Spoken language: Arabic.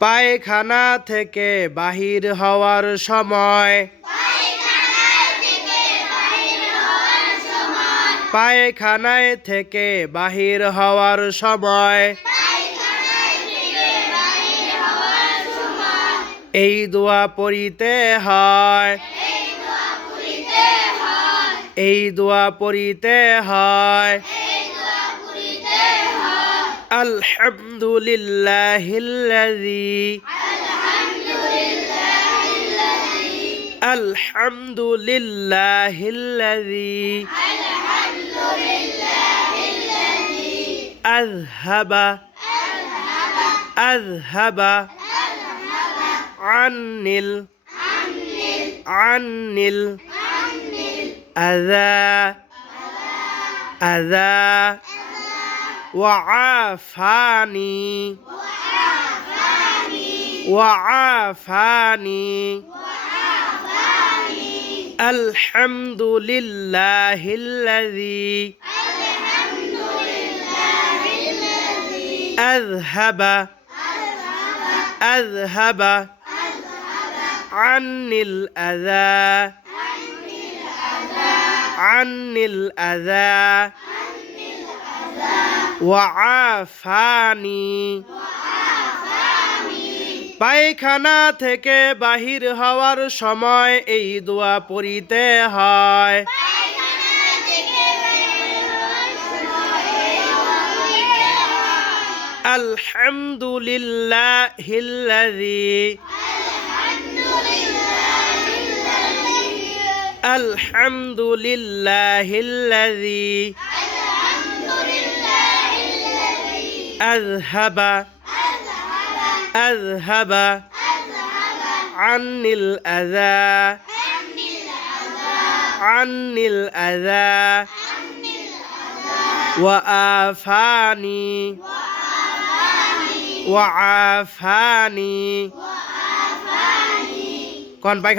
পায়খানা থেকে বাহির হওয়ার সময়। পায়খানায় থেকে বাহির হওয়ার সময়। এই দোয়া পড়িতে হয়। এই দোয়া পড়িতে হয়। الحمد لله الذي الحمد لله الذي الحمد لله الذي الحمد لله الذي أذهب أذهب عن ال عن ال أذا أذا وعافاني. وعافاني. الحمد لله الذي أذهب أذهب عني الأذى. عني الأذى. ওয়াফানি পায়খানা থেকে বাহির হওয়ার সময় এই দোয়া পড়িতে হয়। আলহামদুলিল্লাহ আলহামদুলিল্লাহ أذهب. أذهب. عني الأذى. عني الأذى. وآفاني. وعافاني. بايخانا